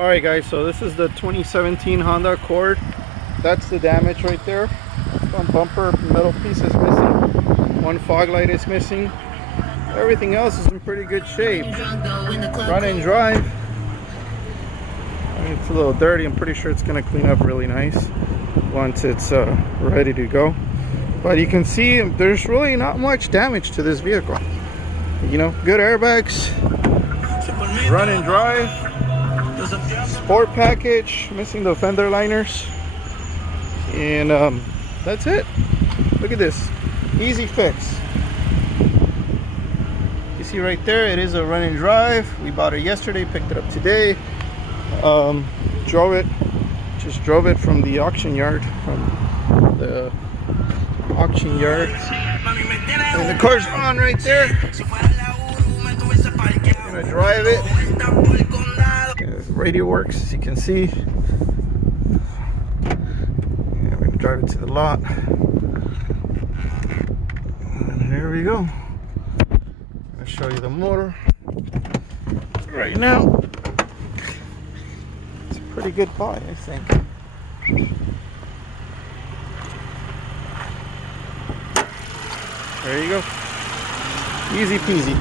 Alright guys, so this is the 2017 Honda Accord. That's the damage right there. Front bumper, metal piece is missing. One fog light is missing. Everything else is in pretty good shape. Run and drive. I mean, it's a little dirty. I'm pretty sure it's going to clean up really nice once it's ready to go. But you can see there's really not much damage to this vehicle. You know, good airbags. Run and drive. Sport package, missing the fender liners, and that's it. Look at this, easy fix. You see right there, it is a run and drive. We bought it yesterday, picked it up today. Drove it from the auction yard, and the car's on right there. I'm gonna drive it. Radio works, as you can see. Yeah, we're gonna drive it to the lot, and there we go. I'll show you the motor right now. It's a pretty good buy, I think. There you go, easy peasy.